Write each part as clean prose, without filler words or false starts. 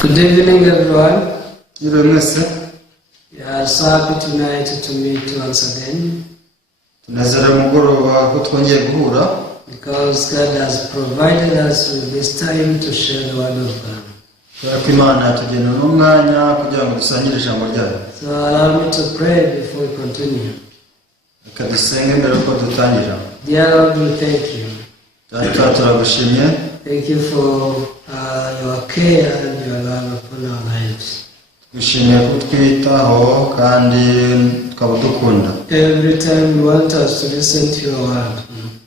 Good evening, everyone. Yiriwe mwese. We are so happy tonight to meet once again Tunezerewe umugoroba ko twongeye guhura because God has provided us with this time to share the word of God. kubera ko Imana yatugeneye n'umwanya kugira ngo dusangire ijambo ryayo. So allow me to pray before we continue. Reka dusenge mbere yuko dutangira. Dear Lord, we thank you. Data, turagushimye. Thank you for your care and your love upon our lives. Twishimiye kutwitaho kandi tukaba dukunda. Every time you want us to listen to your word.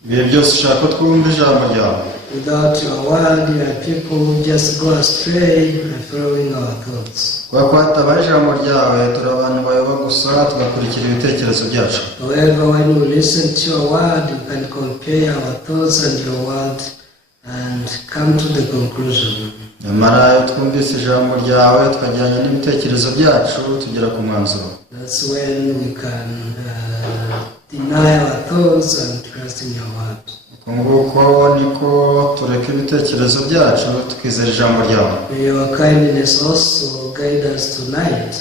Ibihe byose ushaka ko twumva ijambo ryawe. Without your word, your people will just go astray and following our thoughts. Kubera ko hatabaye ijambo ryawe turi abantu bayoba gusa tugakurikira ibitekerezo byacu. However, when we listen to your word, you can compare our thoughts and your word and come to the conclusion. Nyamara iyo twumvise ijambo ryawe tukajyanye n'ibitekerezo byacu tugera ku mwanzuro. That's when we can deny our thoughts and trust in your word. Nguko niko tureka ibitekerezo byacu tukizera ijambo ryawe. May your kindness also guide us tonight.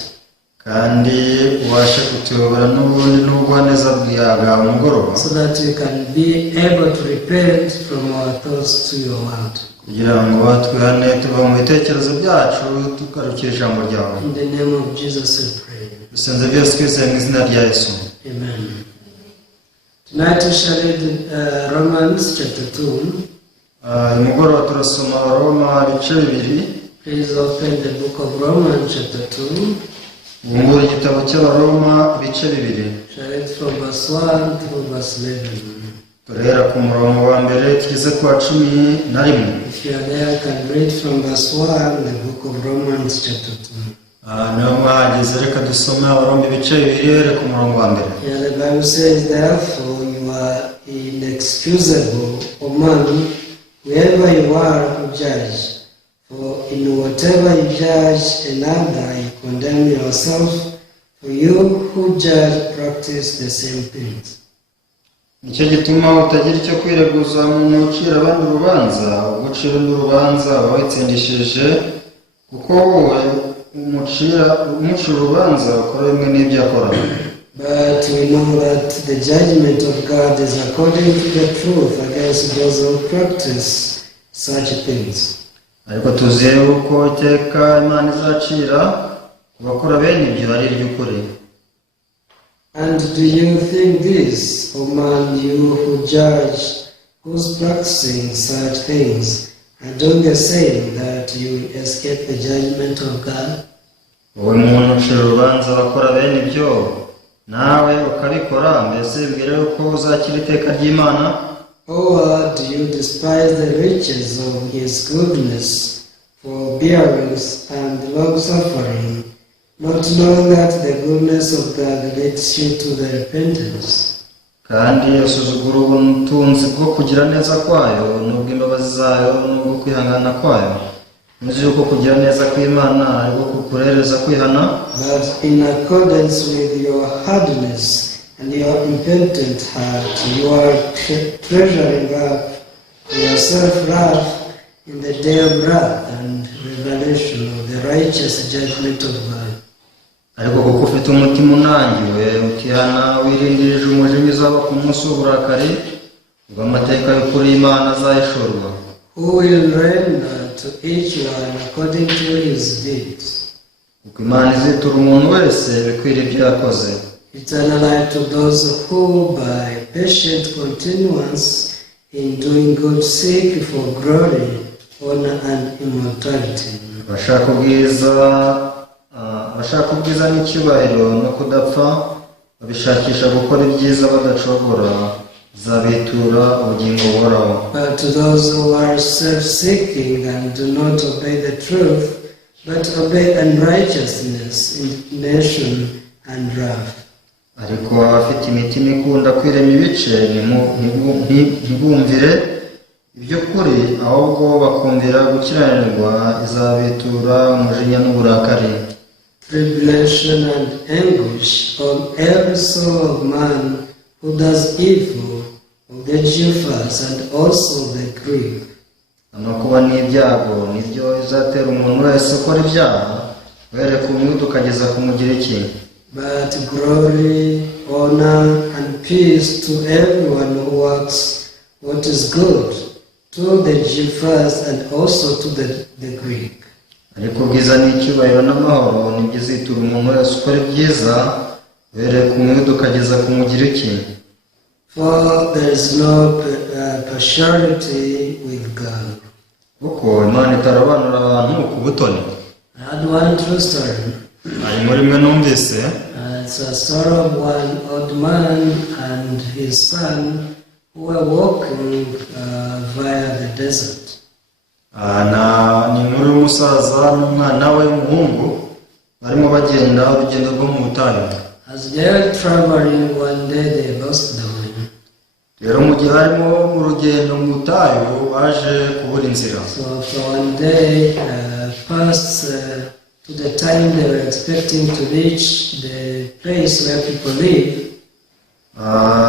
Kandi ubashe kutuyobora n'ubundi n'ubugwaneza bwawe umugoroba. So that we can be able to repent from our thoughts to your word. Kugira ngo twihane tuva mu bitekerezo byacu tugarukira ijambo ryawe. In the name of Jesus we pray. Dusenze byose twizeye mu izina rya Yesu. Amen. Tonight we shall read Romans chapter 2. Umugoroba turasoma Roma ibice bibiri. Please open the book of Romans chapter 2. Ubungura igitabo cy'Abaroma ibice bibiri. Shall read from verse 1 to verse 11. Turera ku murongo wa mbere tugeze ku wa 11. If you are there, can read from verse 1, the book of Romans chapter 2. Niyo mwageze reka dusome Abaroma ibice bibiri ku murongo wa mbere. Here the Bible says, therefore you are inexcusable, O man, wherever you are who judge. For in whatever you judge another, you condemn yourself, for you who judge practice the same things. Nicyo gituma utagira icyo kwireguza mu ucira abandi urubanza, ugucira undi urubanza wawitsindishije, kuko wowe umucira urubanza ukora bimwe n'ibyo akora. But we know that the judgment of God is according to the truth against those who practice such things. Ariko tuzi yuko iteka Imana izacira ku bakora bene ibyo ari iry'ukuri. And do you think this, O man, you who judge, who's practicing such things, and doing the same, that you will escape the judgment of God? Wowe muntu ucira urubanza abakora bene ibyo, nawe ukabikora, mbese bwira yuko uzakira iteka ry'Imana? Or do you despise the riches of his goodness, forbearance, and longsuffering, not knowing that the goodness of God leads you to the repentance? Kandi usuzugura ubutunzi bwo kugira neza kwayo n'ubw'imbabazi zayo n'ubwo kwihangana kwayo, muzi yuko kugira neza kw'Imana ariko kukurereza kwihana. But in accordance with your hardness and your impenitent heart, you are treasuring up for yourself wrath in the day of wrath and revelation of the righteous judgment of God. Ariko kuko ufite umutima unangiwe ukihana wirindirije umujinya uzaba ku munsi w'uburakari ubwo amateka y'ukuri y'Imana azahishurwa. Who will render to each one according to his deeds. Kuko Imana izitura umuntu wese bikwiriye ibyo yakoze. Eternal life to those who by patient continuance in doing good seek for glory, honor and immortality. Bashaka ubwiza n'icyubahiro no kudapfa, babishakisha gukora ibyiza badacogora, zabitura ubugingo buhoraho. But to those who are self-seeking and do not obey the truth, but obey unrighteousness, indignation and wrath. Ariko abafite imitima ikunda kwirema ibice ntibumvire iby'ukuri, ahubwo bakumvira gukiranirwa, izabitura umujinya n'uburakari. Tribulation and anguish on every soul of man who does evil, of the Jews and also the Greek. no kuba n'ibyago nibyo bizatera umuntu wese ukora ibyaha were ku mwuka ukageza kumugira iki. But glory, honor, and peace to everyone who works what is good, to the Jew first and also to the Greek. Ariko ubwiza n'icyubahiro n'amahoro nibyo zitura umuntu wese ukora ibyiza were ku mwuka ukageza kumugira iki. For there is no partiality with God. Kuko Imana itarabanura abantu ku butoni. I had one true story. Ari muri mwe numvise. It's a story of one old man and his son who were walking via the desert. Ni muri umusaza n'umwana we w'umuhungu barimo bagenda urugendo rwo mu butayu. As they were traveling, one day they lost the way. Rero mu gihe harimo mu rugendo mu butayu baje kubura inzira. So for one day past to the time they were expecting to reach the place where people live.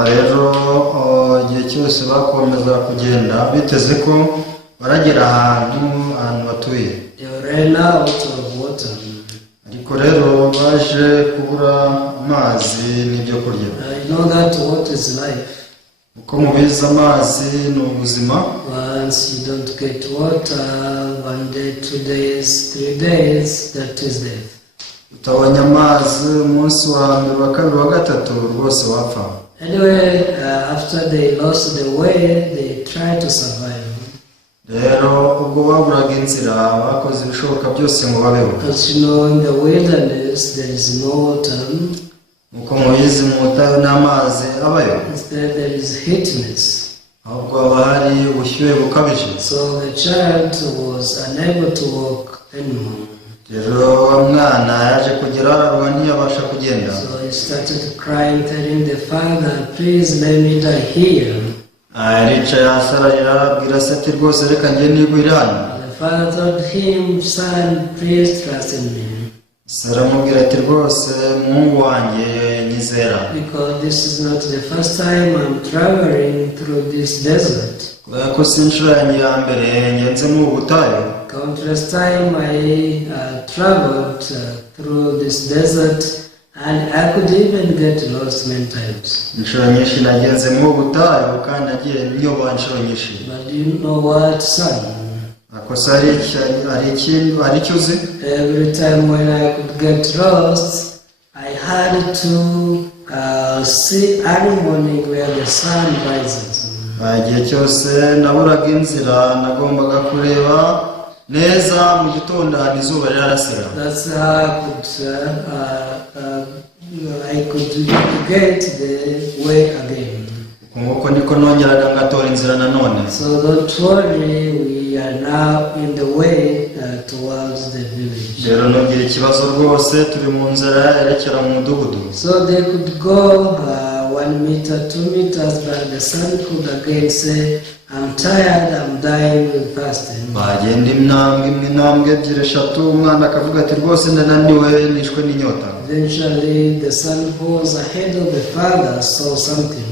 Rero igihe cyose bakomeza kugenda biteze ko baragera ahantu batuye. They ran out of water. Ariko rero baje kubura amazi n'ibyo kurya. You know that water is life. Uko mubizi amazi ni ubuzima. Once you don't get water, 1 day, 2 days, 3 days, that is death. Utabonye amazi umunsi wa mbere wa kabiri wa gatatu rwose wapfa. Anyway, after they lost the way, they tried to survive. Rero ubwo baburaga inzira bakoze ibishoboka byose ngo babeho. Because you know, in the wilderness there is no water. Uko mubizi mu butayu n'amazi abayo. Instead there is heatness. Ahubwo haba hari ubushyuhe bukabije. So the child was unable to walk anymore. Rero umwana yaje kugera ararwa ntiyabasha kugenda. So he started crying, telling the father, please let me die here. Aricaye asararira abwira se ati rwose reka njye nigwire hano. The father told him, son, please trust in me. Saramubwira ati rwose muhungu wanjye nyizera. Because this is not the first time I'm traveling through this desert. Kubera ko si inshuro yanjye ya mbere ngenze mu butayu. Countless time I traveled through this desert and I could even get lost many times. Inshuro nyinshi nagenze mu butayu kandi nagiye nyoba inshuro nyinshi. But do you know what, son? Akosa ari icyo uzi? Every time when I could get lost, I had to see early morning where the sun rises. Igihe cyose naburaga inzira nagombaga kureba neza mu gitondo ahantu izuba rirasira. That's how I could get the way again. Nk'uko niko nongeraga ngatora inzira nanone. So don't worry, we are now in the way towards the village. Rero ntugire ikibazo rwose turi mu nzira yerekera mu mudugudu. So they could go 1 meter, 2 meters, but the son could again say, I'm tired, I'm dying with fasting. Bagenda intambwe ebyiri eshatu umwana akavuga ati rwose ndananiwe nishwe n'inyota. Eventually the son who was ahead of the father saw something.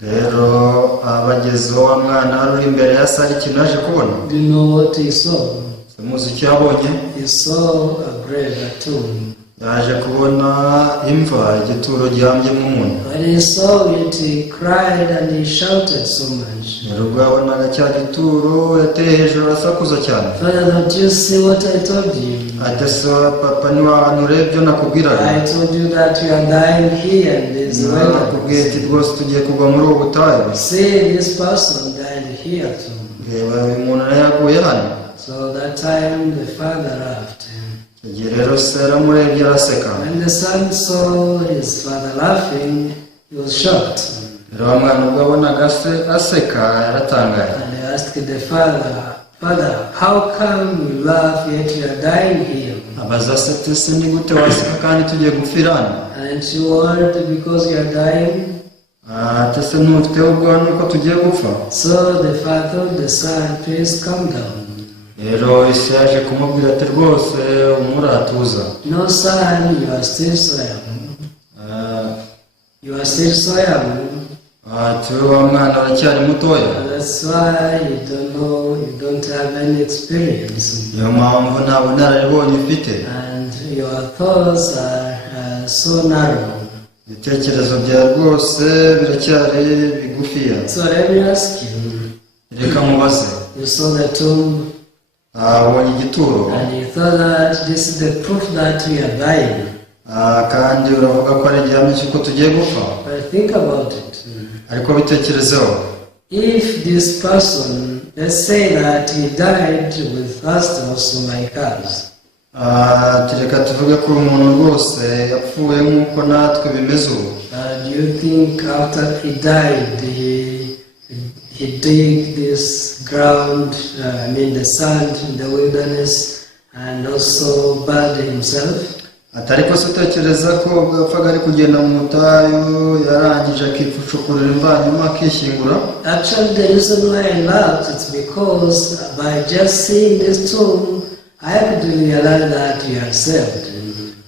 Rero abagezeho wa mwana ari imbere ya sari ikintu aje kubona. Do you know what he saw? Muzi icyo yabonye? He saw a grave, a tomb. Yaje kubona imva igituro gihambyemo umuntu. When he saw it, he cried and he shouted so much. Ubwo yabonaga cya gituro yateye hejuru asakuza cyane. Father, don't you see what I told you? Ati se papa ntiwahanure ibyo nakubwiraga? I told you that you are dying here in this nakubwiye ati rwose tugiye kugwa muri ubu butayu. See, this person died here too. Reba uyu muntu nawe yaguye hano. So that time the father laughed. Igihe rero se aramurebye araseka. When the son saw his father laughing, he was shocked. Rero umwana ubwo abonaga se aseka yaratangaye. And he asked the father, Father, how come you laugh yet you are dying here? Abaza se ati se ni gute waseka kandi tugiye gupfira hano? Aren't you worried because you are dying? Ati se ntufite ubwoba nuko tugiye gupfa? So the father told the son, please calm down. Rero isi yaje kumubwira ati rwose umuratuza. No son, you are still so young. You are still so young. ati wowe wa mwana aracyari mutoya. That's why you don't have any experience. Niyo mpamvu nta bunararibonye ufite. And your thoughts are so narrow. Ibitekerezo byawe rwose biracyari bigufiya. So let me ask you. Reka mubaze. You saw the tomb. Wabonye igituro. And you thought that this is the proof that we are dying. Kandi uravuga ko ari igihamya cy'uko tugiye gupfa. But think about it. Ariko bitekerezeho. If this person, let's say that he died with thirst also like us. Reka tuvuge ko umuntu rwose yapfuye nk'uko natwe bimeze ubu. Do you think after he died, he dig this ground, the sand in the wilderness, and also burned himself? Ariko se utekereza ko yapfaga ari kugenda mu butayu yarangije akifucukurira imvanyuma akishyingura? Actually, the reason why I laughed is because by just seeing this tomb, I could realize that we are saved.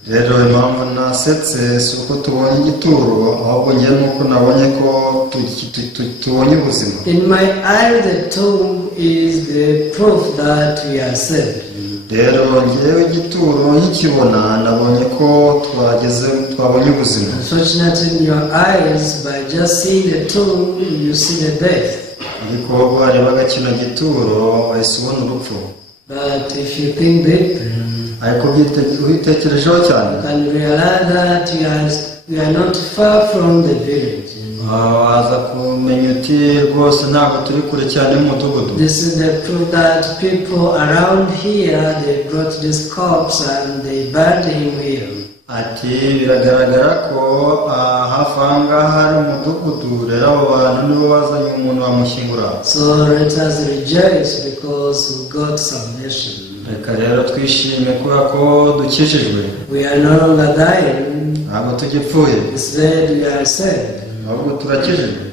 Rero impamvu nasetse si uko tubonye igituro, ahubwo njye nuko nabonye ko tubonye ubuzima. In my eyes, the tomb is the proof that we are saved. Rero njyewe igituro nkikibona nabonye ko twabonye ubuzima. Unfortunately, in your eyes, by just seeing the tomb, you see the death. Ariko warebaga kino gituro wahise ubona urupfu. But if you think deeply, ariko ubitekerejeho cyane, you can realize that we are not far from the village. waza kumenya uti rwose ntabwo turi kure cyane y'umudugudu. This is the proof that people around here, they brought this corpse and they buried him here. Ati biragaragara ko hafi aha ngaha hari umudugudu, rero abo bantu nibo bazanye umuntu bamushyingura. So let us rejoice because we got salvation. Reka rero twishime kubera ko dukijijwe. We are no longer dying. Ntabwo tugipfuye. Instead, we are saved. Ahubwo turakijijwe.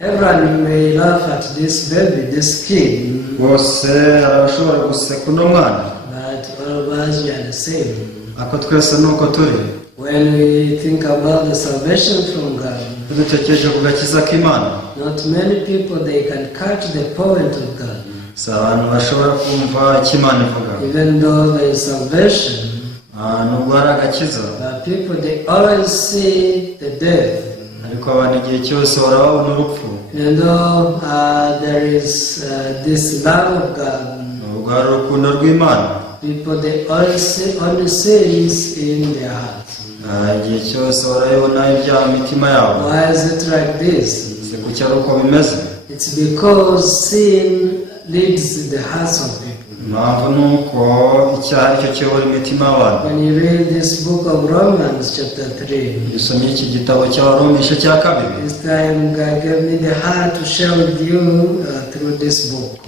Everyone may laugh at this baby, this kid. Bose arashobora guseka uno mwana. But all of us, we are the same. Ako twese nuko turi. When we think about the salvation from God, dutekereje ku gakiza k'Imana, not many people, they can catch the point of God. si abantu bashobora kumva icyo Imana ivuga. Even though there is salvation, nubwo hari agakiza, people, they always see the death. ariko abantu igihe cyose bahora babona urupfu. Even though there is this love of God, nubwo hari urukundo rw'Imana, people, they always see only sins in their hearts. igihe cyose barabibona ibyaha mu mitima yabo. Why is it like this? Si kuki ari uko bimeze. It's because sin leads the hearts of people. Impamvu ni uko icyaha aricyo kiyobora imitima y'abantu. When you read this book of Romans chapter 3, dusomye iki gitabo cy'Abaroma igice cya 2. this time God gave me the heart to share with you through this book.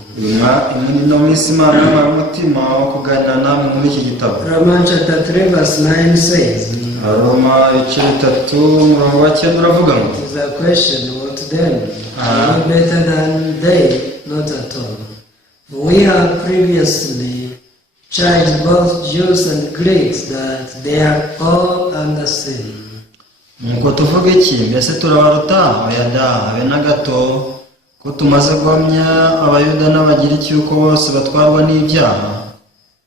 ino minsi Imana yampaye umutima wo kuganira namwe muri iki gitabo. Romans chapter 3 verse 9 says, Aroma ibice 3 umurongo wa 9 uravuga ngo, it is a question, what then? Are we better than they? Not at all. For we have previously charged both Jews and Greeks that they are all under sin. nuko tuvuga iki? Mbese turabaruta? Oya da, habe na gato, ko tumaze guhamya abayuda n'abagiriki yuko bose batwarwa n'ibyaha.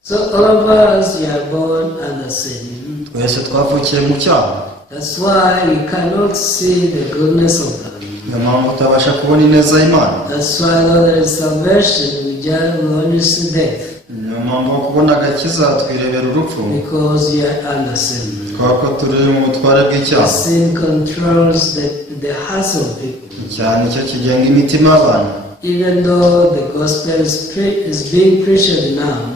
So all of us, we are born under sin. Twese twavukiye mu cyaha. That's why we cannot see the goodness of God. Niyo mpamvu tutabasha kubona ineza y'Imana. That's why though there is salvation, we only see death. Niyo mpamvu kubona agakiza twirebera urupfu. Because we are under sin. Twako turi mu butware bw'icyaha. Sin controls the hearts of people. Cyane cyo kigenga imitima y'abantu. Even though the gospel is being preached now,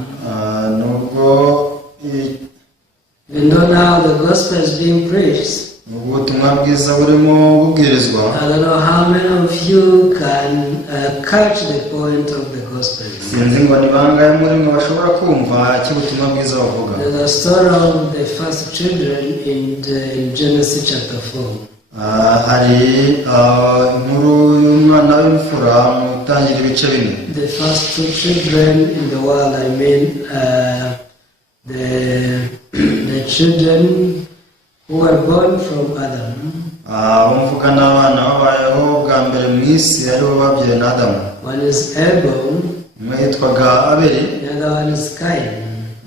even though now the gospel is being preached, ubutumwa bwiza burimo bubwirizwa. I don't know how many of you can catch the point of the gospel. Sinzi ngo ni bangahe muri mwe bashobora kumva icyo ubutumwa bwiza bavuga. There's a story of the first children in Genesis chapter 4. Hari inkuru y'umwana w'imfura mu Itangira ibice 4. The first two children in the world, I mean, the children who were born from Adam. Mvuga n'abana babayeho bwa mbere mu isi aribo babyaye na Adamu. One is Abel, Umwe yitwaga Abeli, the other one is Cain.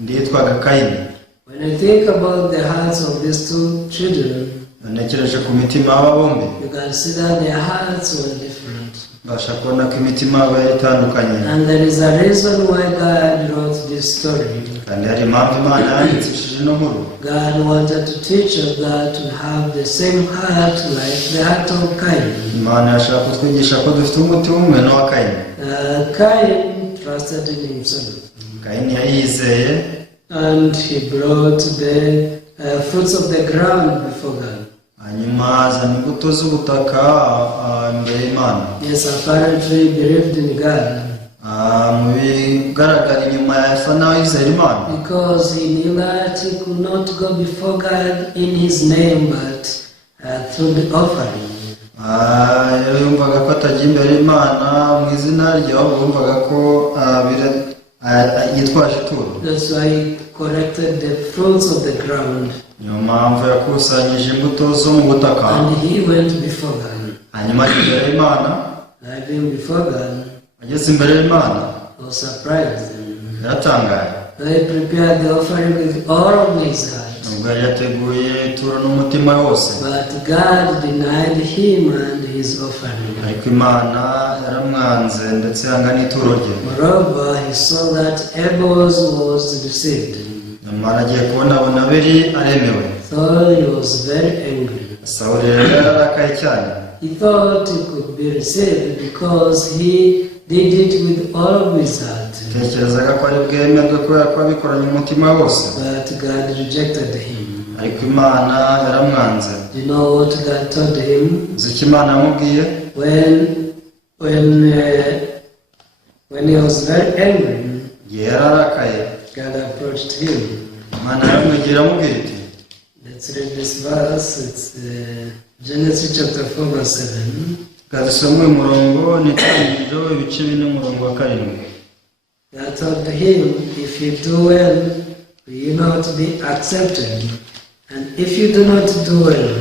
undi yitwaga Kayini. When I think about the hearts of these two children, Nanekereje ku mitima y'aba bombi, you can see that their hearts were different. mbasha kubona ko imitima yabo yari itandukanye. And there is a reason why God wrote this story. Kandi hari impamvu Imana yandikishije ino nkuru. God wanted to teach us that to have the same heart like the heart of Cain. Imana yashaka kutwigisha ko dufite umutima umwe n'uwa Kayini. Cain trusted in himself. Kayini yayizeye, And he brought the fruits of the ground before God. hanyuma azana imbuto z'ubutaka imbere y'Imana. Yes, apparently he believed in God. Mu bigaragara inyuma yasa naho yizera Imana, Because he knew that he could not go before God in his name, but through the offering. rero yumvaga ko atajya imbere y'Imana mu izina rye, ahubwo yumvaga ko yitwaje ituro. That's why he collected the fruits of the ground. Niyo mpamvu yakusanyije imbuto zo mu butaka, And he went before God. hanyuma ajya imbere y'Imana. Living before God Ageze imbere y'Imana was surprised. yaratangaye. He prepared the offering with all of his heart. Nubwo yari yateguye ituro n'umutima wose, But God denied him and his offering. ariko Imana yaramwanze ndetse yanga n'ituro rye. Moreover, he saw that Abel was deceived. Nyamara agiye kubona abona Abeli aremewe. So he was very angry. Sawuli rero yararakaye cyane. He thought he could be received because he did it with all of his heart. Tekerezaga ko ari bwemerwe kubera ko abikoranye umutima wose, But God rejected him. ariko Imana yaramwanze. Do you know what God told him? Uzi icyo Imana yamubwiye? When he was very angry, Igihe yararakaye, God approached him. Imana yaramwegera amubwira iti, Let's read this verse. It's Genesis chapter 4 verse 7. kadusomwe umurongo ni Itangiriro ibice 4:7. God told him, if you do well, will you not be accepted? And if you do not do well,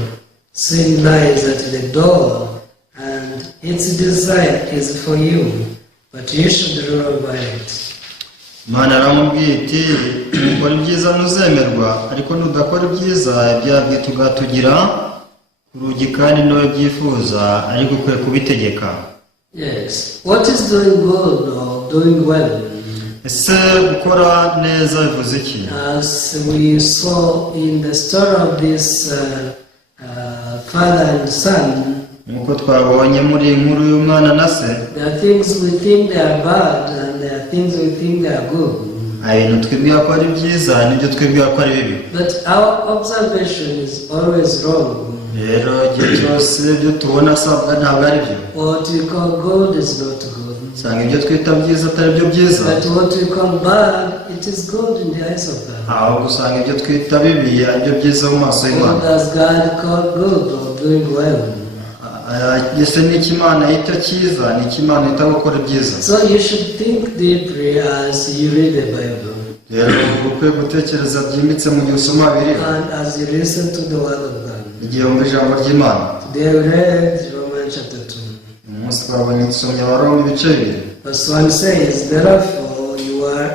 sin lies at the door, and its desire is for you, but you should rule over it. Imana yaramubwiye iti, nukora ibyiza muzemerwa, ariko nudakora ibyiza ibyaha tugatugira ku rugi kandi niwe byifuza, ariko ukwiye kubitegeka. Yes. What is doing good or doing well? Ese gukora neza bivuze iki? As we saw in the story of this father and son, Nkuko twabonye muri inkuru y'umwana na se, there are things we think they are bad and there are things we think they are good. hari ibintu twibwira ko ari byiza n'ibyo twibwira ko ari bibi. But our observation is always wrong. Rero igihe cyose ibyo tubona asabwa ntabwo ari byo. What we call good is not good. Usanga ibyo twita byiza atari byo byiza, But what we call bad, it is good in the eyes of God. ahubwo usanga ibyo twita bibi ari byo byiza mu maso What y'Imana. does God call good or doing well? Ese ni iki Imana yita cyiza, ni iki Imana yita gukora ibyiza. So you should think deeply as you read the Bible Rero ukwiye gutekereza byimbitse mu gihe usoma Bibiliya, and as you listen to the word of God. igihe wumva ijambo ry'Imana. Today we read Romans chapter 2. Uyu munsi twabonye dusomye Abaroma ibice 2. Verse 1 says, therefore you are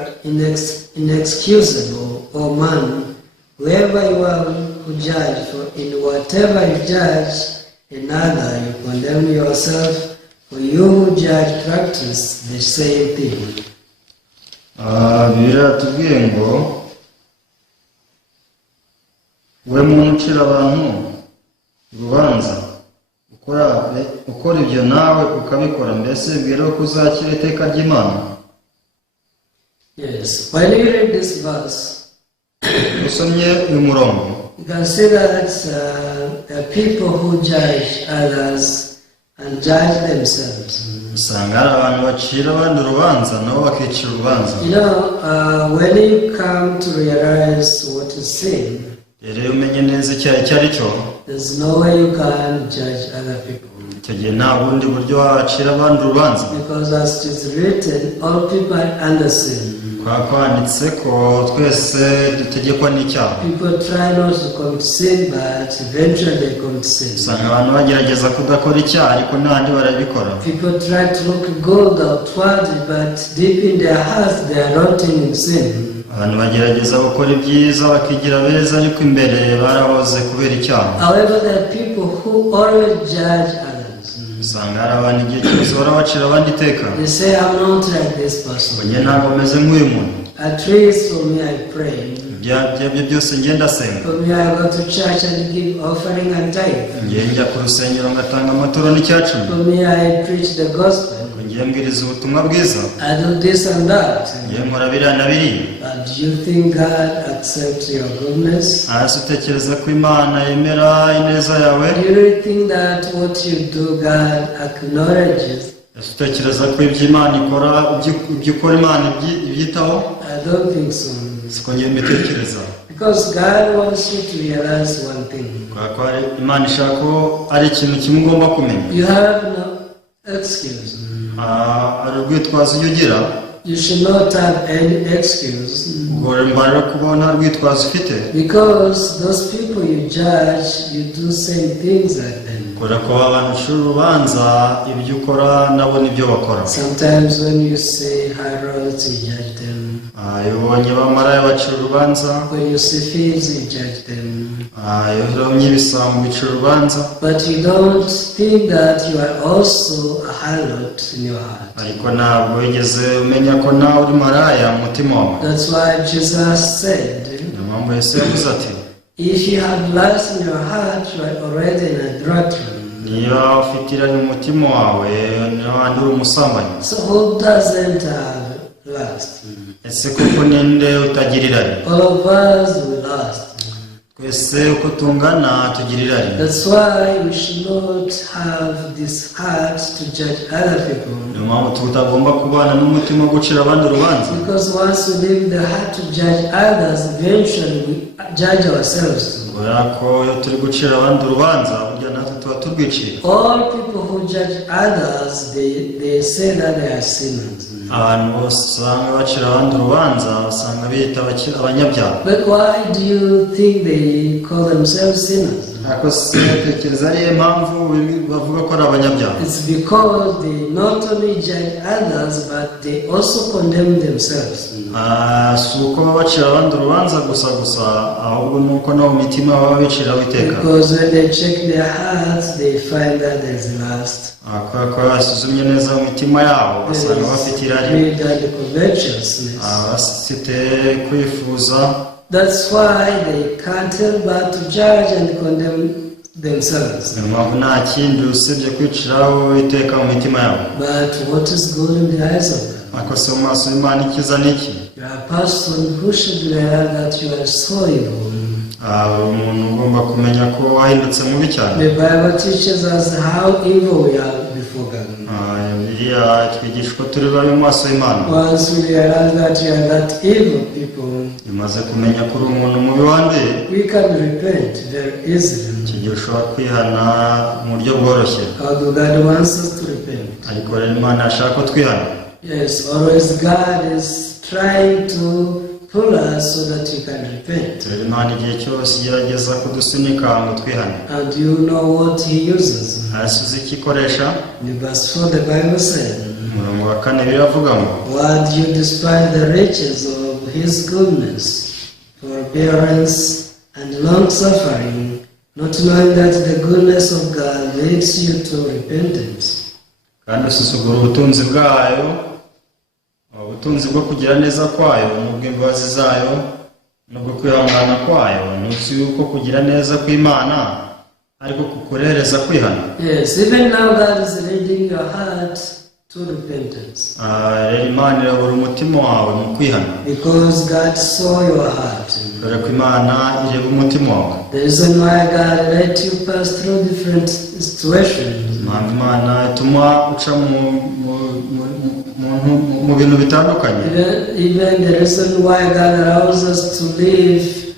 inexcusable, O man, whoever you are who judge, for in whatever you judge another, you condemn yourself, for you who judge practice the same thing. Bibiliya yatubwiye ngo, we muntu ucira abantu urubanza, ukora ibyo nawe ukabikora, mbese bwira ko uzakira iteka ry'Imana. Yes, when you read this verse, Usomye uyu murongo, you can see that there are people who judge others and judge themselves. usanga hari abantu bacira abandi urubanza nabo bakicira urubanza. You know, when you come to realize what is sin, Rero umenye neza icyaha icyo ari cyo, there's no way you can judge other people. icyo gihe nta bundi buryo wacira abandi urubanza, because as it is written, all people are under sin. kwa kwanditse ko twese dutegekwa n'icyaha. People try not to commit sin, but eventually they commit sin. Usanga abantu bagerageza kudakora icyaha ariko n'ahandi barabikora. People try to look good outwardly, but deep in their hearts they are rotting in sin. Abantu bagerageza gukora ibyiza bakigira beza ariko imbere barahoze kubera icyaha. However, there are people who always judge others. Usanga hari abantu igihe cyose bahora bacira abandi iteka. They say, I'm not like this person. Njye ntabwo meze nk'uyu muntu. At least for me I pray. Ibyo byose njye ndasenga. For me I go to church and give offering and tithe. Njye njya ku rusengero ngatanga amaturo n'icyacumi. For me I preach the gospel. Njye mbwiriza ubutumwa bwiza. I do this and that. Njye nkora biriya na biriya. Do you think God accepts your goodness? Hasi utekereza ko Imana yemera ineza yawe? Do you really think that what you do God acknowledges? Utekereza ko ibyo Imana ikora, ibyo ukora Imana ibyitaho? I don't think so. Siko njye mbitekereza. Because God wants you to realize one thing. Kwa Imana ishaka ko ari ikintu kimwe ugomba kumenya. You have no excuse. Ari urwitwazo iyo ugira. You should not have any excuse. Ugomba kuba nta rwitwazo ufite. Because those people you judge, you do same things like them. Kubera ko abantu ucira urubanza ibyo ukora nabo nibyo bakora. Sometimes when you say high roads, you judge them. Iyo ubonye bamaraya bacira urubanza. When you see thieves, you judge them. Iyo ubonye ibisambo bicira urubanza. But you don't think that you are also a harlot in your heart. Ariko ntabwo wigeze umenya ko nawe uri maraya mu mutima wawe. That's why Jesus said, niyo mpamvu Yesu yavuze ati, if you have lust in your heart, you are already in adultery. niba ufite irari mu mutima wawe n'abandi uri umusambanyi. So who doesn't have lust? Ese koko ninde utagira irari? All of us will lust. Twese uko tungana tugira irari. That's why we should not have this heart to judge other people. niyo mpamvu tutagomba kubana n'umutima wo gucira abandi urubanza. Because once we leave the heart to judge others, eventually we judge ourselves. kubera ko iyo turi gucira abandi urubanza burya natwe tuba turwicira. All people who judge others, they say that they are sinners. Abantu bose usanga bacira abandi urubanza usanga bita abanyabyaha. But why do you think they call themselves sinners? Ariko tekereza ariyo mpamvu bavuga ko ari abanyabyaha. It's because they not only judge others, but they also condemn themselves. Si uko baba bacira abandi urubanza gusa ahubwo ni uko no mu mitima baba biciraho iteka. Because when they check their hearts, they find that there's lust. Kubera ko basuzumye neza mu mitima yabo basanga bafite irari, bafite kwifuza. That's why they can't help but to judge and condemn themselves. niyo mpamvu nta kindi usibye kwiciraho iteka mu mitima yabo. But what is good in the eyes of God? ariko se mu maso y'Imana ikiza ni iki? You are a person who should learn that you are so evil. Umuntu ugomba kumenya ko wahindutse mubi cyane. The Bible teaches us how evil we are before God. Bibiliya twigisha ko turi babi mu maso y'Imana. Once we realize that you are that evil people, umaze kumenya ko uri umuntu mubi wanduye, we can repent very easily. icyo gihe ushobora kwihana mu buryo bworoshye. Although God wants us to repent. ariko rero Imana yashaka ko twihana. Yes, always God is trying to pull us so that we can repent. rero Imana igihe cyose igerageza kudusunika ngo twihane. And you know what He uses? hasi uzi icyo ikoresha? In verse 4 the Bible said, umurongo wa 4 biravuga ngo, why do you despise the riches of His goodness, forbearance and longsuffering, not knowing that the goodness of God leads you to repentance? kandi usuzugura ubutunzi bwayo, ubutunzi bwo kugira neza kwayo n'ubw'imbabazi zayo n'ubwo kwihangana kwayo. Ntuzi yuko kugira neza kw'Imana ariko kukurereza kwihana. Yes, even now God is leading your heart to repentance. rero Imana irabura umutima wawe mu kwihana. Because God saw your heart. kubera ko Imana ireba umutima wawe. The reason why God let you pass through different situations. Imana ituma uca mu bintu bitandukanye. Even the reason why God allows us to live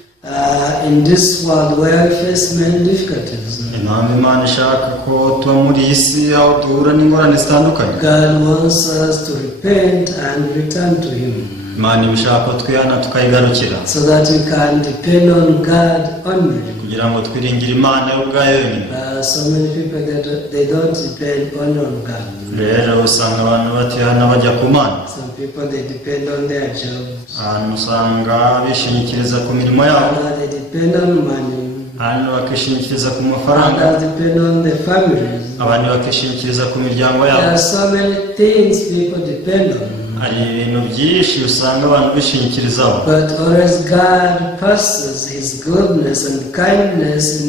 in this world where we face many difficulties. impamvu Imana ishaka ko tuba muri iyi si aho duhura n'ingorane zitandukanye. God wants us to repent and return to Him. Imana ibishaka ko twihana tukayigarukira, so that we can depend on God only. kugira ngo twiringire Imana yo ubwayo yonyine. So many people that they don't depend only on God. Rero usanga abantu batihana bajya ku Mana. Some people they depend on their jobs. Ahantu usanga bishingikiriza ku mirimo yabo, They depend on money. ahantu bakishingikiriza ku mafaranga, Others depend on their families. abandi bakishingikiriza ku miryango There yabo. are so many things people depend on. Hari ibintu byinshi usanga abantu bishingikirizaho, But always God passes His goodness and kindness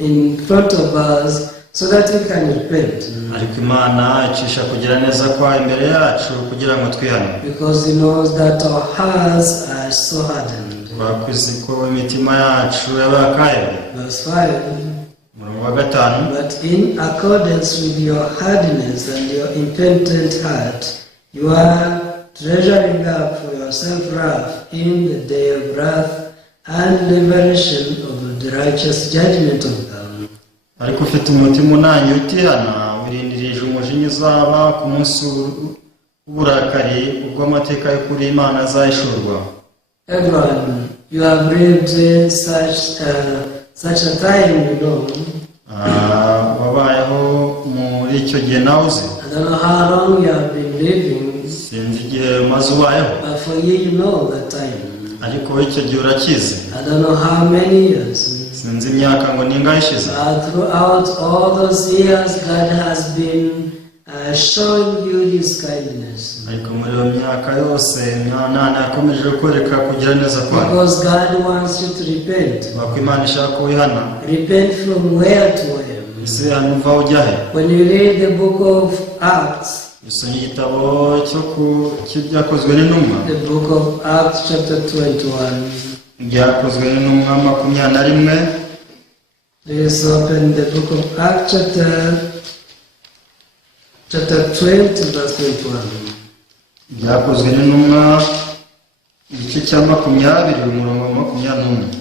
in front of us so that we can repent. ariko Imana icisha kugira neza kwa imbere yacu kugira ngo twihane, Because He knows that our hearts are so hardened. twakuzi ko imitima yacu yabakaye. Verse 5. Umurongo wa 5, But in accordance with your hardness and your impenitent heart, you are treasuring up for yourself wrath in the day of wrath and liberation of the righteous judgment of God. ariko ufite umutima unangiye utihana, wirindirije umujinya uzaba ku munsi w'uburakari ubwo amateka yo kuri Imana azahishurwa. Everyone, you have lived such a time, you know. Wabayeho muri icyo gihe nawe uzi, I don't know how long you have been living, sinzi igihe umaze ubayeho, but for you, you know that time. ariko icyo gihe urakizi. I don't know how many years. Sinzi imyaka ngo ningahe ishize, Throughout all those years, God has been showing you His kindness. ariko muri iyo myaka yose Imana yakomeje kwereka kugira neza kwayo. Because God wants you to repent. Kuko Imana ishaka ko wihana. Repent from where to where? Ese hano uva ujya he? When you read the book of Acts, usomye igitabo cy'ibyakozwe n'intumwa, the book of Acts chapter 21, ibyakozwe n'intumwa 21. please open the book of Acts chapter 20 verse 21. Ibyakozwe n'intumwa igice cya 20 umurongo wa 21.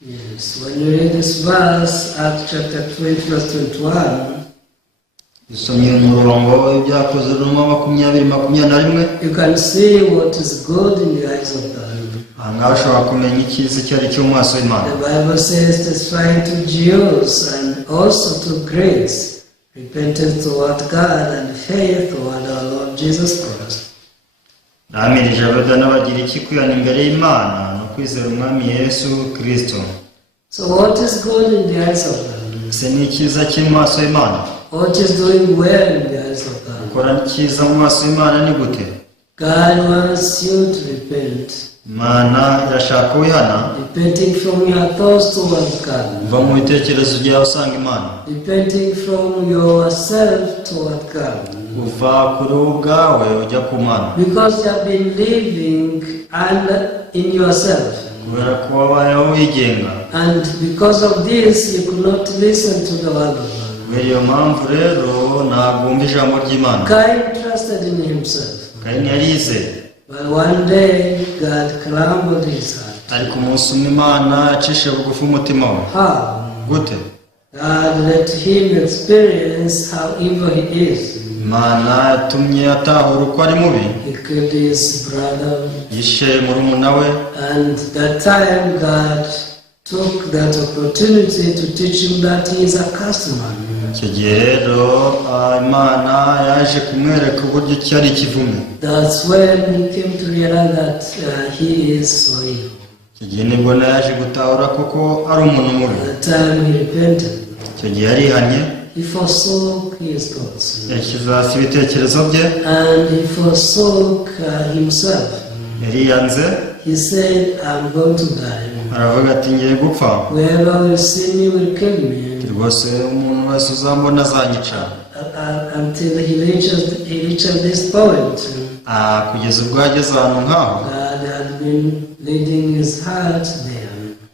Yes, when you read this verse, Acts chapter 20 verse 21, usomye umurongo w'ibyakozwe n'intumwa 20:21, you can see what is good in the eyes of God. ahangaha ushobora kumenya icyiza icyo ari cyo mu maso y'Imana. The Bible says, testifying to Jews and also to Greeks, repentance toward God and faith toward our Lord Jesus Christ. Namirije abada n'abagira iki kwihana imbere y'Imana no kwizera umwami Yesu Kristo. So what is good in the eyes of God? Ese ni icyiza kiri mu maso y'Imana? What is doing well in the eyes of God? Gukora icyiza mu maso y'Imana ni gute? God wants you to repent. Imana irashaka wihana, Repenting from your thoughts towards God. uva mu bitekerezo byawe usanga Imana, Repenting from yourself toward God. uva kuri wowe ubwawe ujya ku Mana, Because you have been living in yourself. kubera ko wabayeho wigenga. And because of this, you could not listen to the word of God. Kubera iyo mpamvu rero ntabwo wumva ijambo ry'Imana. Cain trusted in himself. Kayini yarizeye, But one day, God crumbled his heart. ariko umunsi umwe Imana yacishe bugufi umutima we. How? Gute? God let him experience how evil he is. Imana yatumye atahura uko ari mubi, He killed his brother. yishe murumuna we, And that time, God took that opportunity to teach him that he is a cursed man. icyo gihe rero Imana yaje kumwereka uburyo ki ari ikivume. That's when he came to realize that he is so evil. Icyo gihe nibwo yaje gutahura koko ari umuntu mubi. At the time he repented. Icyo gihe yarihanye, He forsook his thoughts. yashyize hasi ibitekerezo bye, And he forsook himself. yariyanze, He said, I'm going to die. aravuga ati ngiye gupfa, Whoever will see me will kill me. rwose umuntu wese uzambona azanyica. Until he reaches this point. Kugeza ubwo yageze ahantu nk'aho, God had been leading his heart there.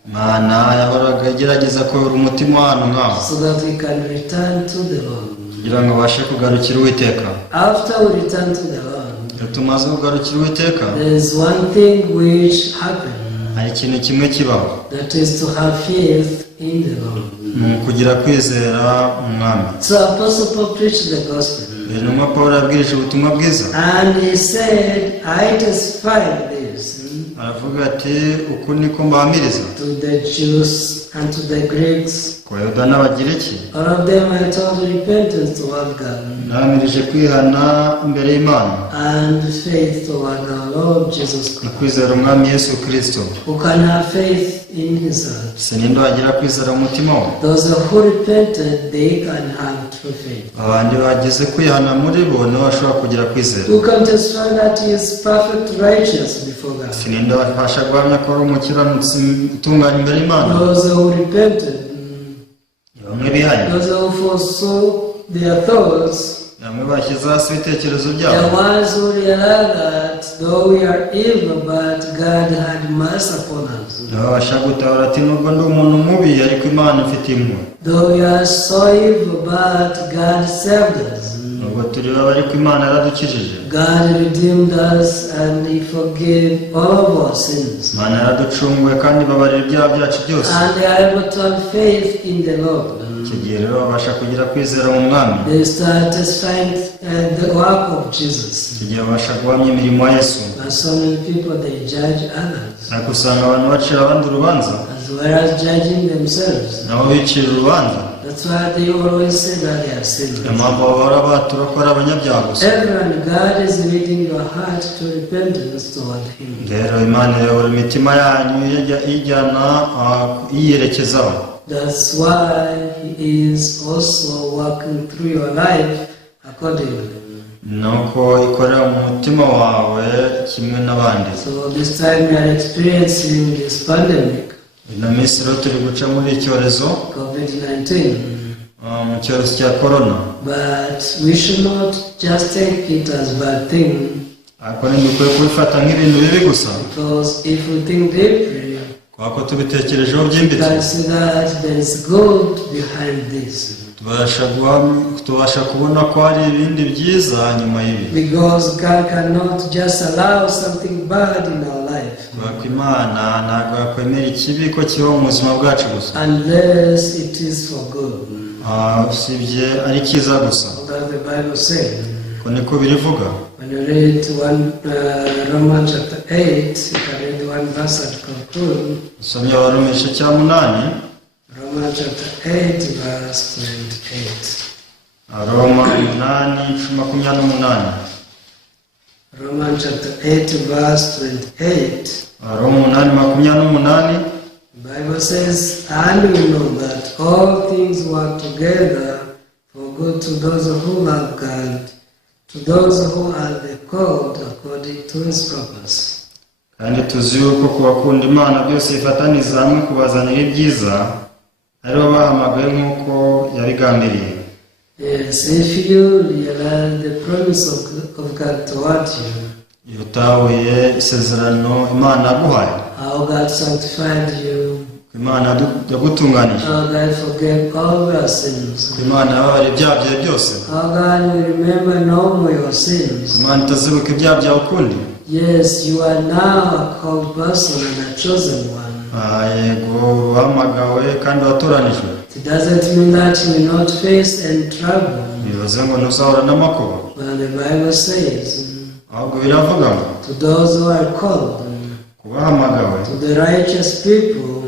Imana yahoraga agerageza kuyobora umutima w'ahantu nk'aho, So that we can return to the Lord. kugira ngo abashe kugarukira Uwiteka. After we return to the Lord, Iyo tumaze kugarukira Uwiteka, there is one thing which happened. hari ikintu kimwe kibaho, that is to have faith in the Lord. ni ukugira kwizera umwami. So Apostle Paul preached the gospel. Intumwa Pawulo yabwirije ubutumwa bwiza, And he said, I testify this aravuga ati uku niko mbahamiriza to the Jews and to the Greeks. ku Bayuda n'Abagiriki, All of them I told repentance toward God nahamirije kwihana imbere y'Imana and faith toward our Lord Jesus no Christ. kwizera umwami Yesu Kristo. Who can have faith in his heart? Sininde wagira kwizera mu mutima we. Those who repented, they can have true faith. Abandi bagize kwihana muri bo nibo bashobora kugira kwizera. Who can testify that he is perfect righteous before God? Sininde wabasha guhamya ko ari umukiranutsi utunganye imbere y'Imana. Those who repented, Bamwe bihanye, those who forsook their thoughts, bamwe bashyize hasi ibitekerezo the byabo, ones who realize that though we are evil, but God had mercy upon us. nibo babasha gutahura ati nubwo ndi umuntu mubi ariko Imana ifite impuhwe. Though we are so evil, but God saved us. Nubwo turi babi ariko Imana yaradukijije. God redeemed us and He forgave all of our sins. Imana yaraducunguye kandi ibabarira ibyaha byacu byose. And they are able to have faith in the Lord. Icyo gihe rero babasha kugira kwizera mu mwami. They start testifying the work of Jesus. Icyo gihe babasha guhamya imirimo ya Yesu. But so many people, they judge others Ariko usanga abantu bacira abandi urubanza, as well as judging themselves. nabo bicira urubanza. That's why they always say that they are sinners. Niyo mpamvu bahora batura ko ari abanyabyaha gusa. Everyone, God is leading your heart to repentance toward Him. Rero Imana iyobora imitima yanyu ijyana iyerekezaho. That's why He is also working through your life accordingly. Nuko ikorera mu mutima wawe kimwe n'abandi. So this time we are experiencing this pandemic, Ino minsi rero turi guca muri icyorezo, COVID-19. mu cyorezo cya korona. But we should not just take it as bad thing, Ariko ntidukwiye kubifata nk'ibintu bibi gusa, because if we think deeply, kubera ko tubitekerejeho we byimbitse, can see that there is good behind this. tubasha kubona ko hari ibindi byiza nyuma y'ibi. Because God cannot just allow something bad in our life Kubera ko Imana ntabwo yakwemera ikibi ko kibaho mu buzima bwacu gusa, unless it is for good. usibye ari cyiza gusa. That's the Bible says. Ko niko birivuga. When you read Romans chapter 8, you can read one verse at conclude. Usomye Abaroma igice cya 8, Romans chapter 8, verse 28. Roma 8:28. Romans chapter 8, verse 28. Roma 8:28. The Bible says, and we know that all things work together for good to those who love God, to those who are the called according to His purpose. Kandi tuzi yuko kubakunda Imana byose bifataniza hamwe kubazanira ibyiza, aribo bahamagaye nk'uko yabigambiriye. Yes, if you realize the promise of God toward you, Iyo utahuye isezerano Imana yaguhaye, how God sanctified you, Imana yagutunganije, how God forgave all your sins, Imana yababarira ibyaha byawe byose, how God will remember no more your sins. Imana itazibuka ibyaha byawe ukundi. Yes, you are now a called person and a chosen one. Yego uhamagawe kandi watoranijwe. It doesn't mean that you will not face any trouble. Bivuze ngo ntuzahura n'amakuba, But the Bible says, ahubwo biravuga ngo to those who are called, kubahamagawe, to the righteous people,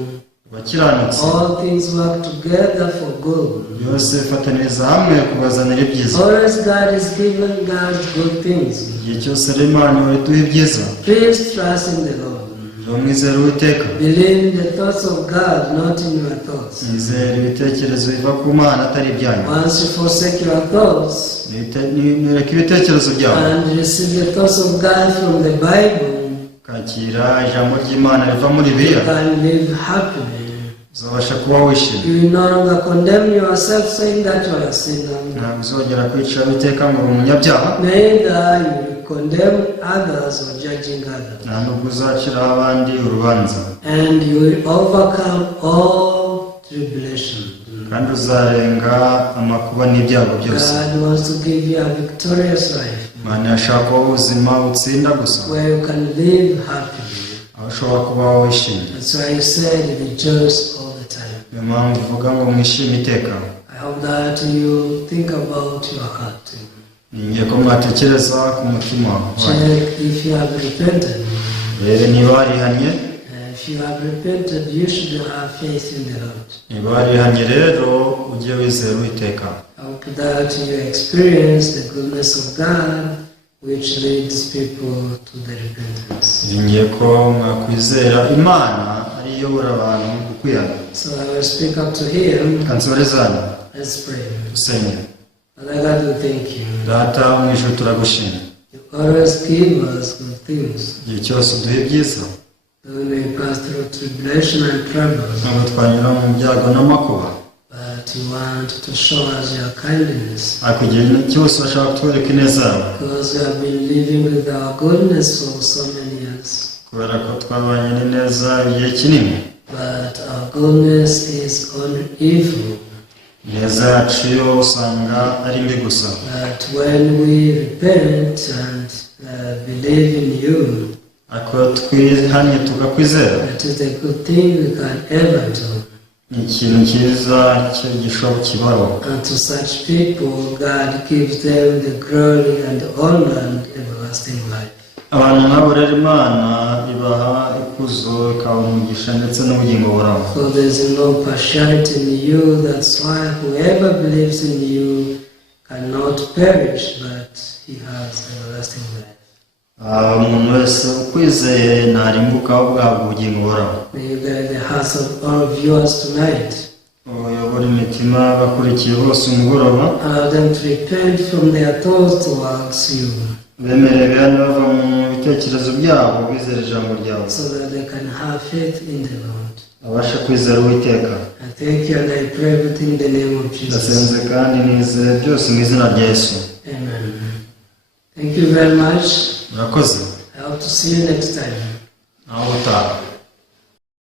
abakiranutsi, all things work together for good. byose bifataniriza hamwe kubazanira ibyiza. Always God is giving God good things. Igihe cyose rero Imana ihora iduha ibyiza, Please trust in the Lord. mwizere Uwiteka, Believe in the thoughts of God, not in your thoughts. mwizere ibitekerezo biva ku Mana atari ibyanyu. Once you forsake your thoughts Nireka ibitekerezo byawe, and receive the thoughts of God from the Bible, kakira ijambo ry'Imana riva muri you Bibiliya, can live happily. uzabasha kuba wishimye. You will no longer condemn yourself, saying that you are a sinner. Ntabwo uzongera kwicira Uwiteka ngo uri umunyabyaha, Neither you will condemn others or judging others. nta nubwo uzaciraho abandi urubanza, And you will overcome all tribulation. kandi uzarenga amakuba n'ibyago byose. God wants to give you a victorious life Imana yashaka ubuzima butsinda gusa, where you can live happily. aho ushobora kubaho wishimye. That's why he said, rejoice all the time. Niyo mpamvu uvuga ngo mwishime iteka. I hope that you think about your heart. Ngiye ko mwatekereza ku mutima wawe. Check if you have repented. Rero niba warihanye, If you have repented, you should have faith in the Lord. niba warihanye rero ujye wizera Uwiteka. I hope that you experience the goodness of God, which leads people to the repentance. Ngiye ko mwakwizera Imana ari iyobora abantu gukwihana. So I will speak up to him. Kansorezanye. Let's pray. Usenge. Father God, we thank you. Data mu ijuru turagushima. You always give us good things. Igihe cyose uduha ibyiza. We may pass through tribulation and troubles, Ntabwo twanyura mu byago n'amakuba. but you want to show us your kindness. Ariko igihe cyose urashaka kutwereka ineza yawe. Because we have been living with our goodness for so many years. Kubera ko twabanye n'ineza igihe kinini. But our goodness is only evil. Ineza yacu yo usanga ari mbi gusa. But when we repent and believe in you, Ariko twihanye tukakwizera. that is the good thing we can ever do. Ni ikintu cyiza cyo gishobora kibaho. And to such people, God gives them the glory and the honor and everlasting life. Abantu nk'abo rero Imana ibaha ikuzo, ikabaha umugisha ndetse n'ubugingo buraho. For there is no partiality in you, that's why whoever believes in you cannot perish, but he has everlasting life. Umuntu wese ukwizeye ntarimbuka ahubwo ahabwa ubugingo buraho. May you guide the hearts of all viewers tonight. Uyobora imitima bakurikiye bose umugoroba. Allow them to repent from their thoughts towards you, Bemerere bihane bava mu bitekerezo byabo bizera ijambo ryawe. so that they can have faith in the Lord. Abashe kwizera Uwiteka. I thank you and I pray everything in the name of Jesus. Ndasenze kandi nizeye byose mu izina rya Yesu. Amen. Thank you very much. Murakoze. I hope to see you next time. Naho utaha.